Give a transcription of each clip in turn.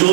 2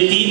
3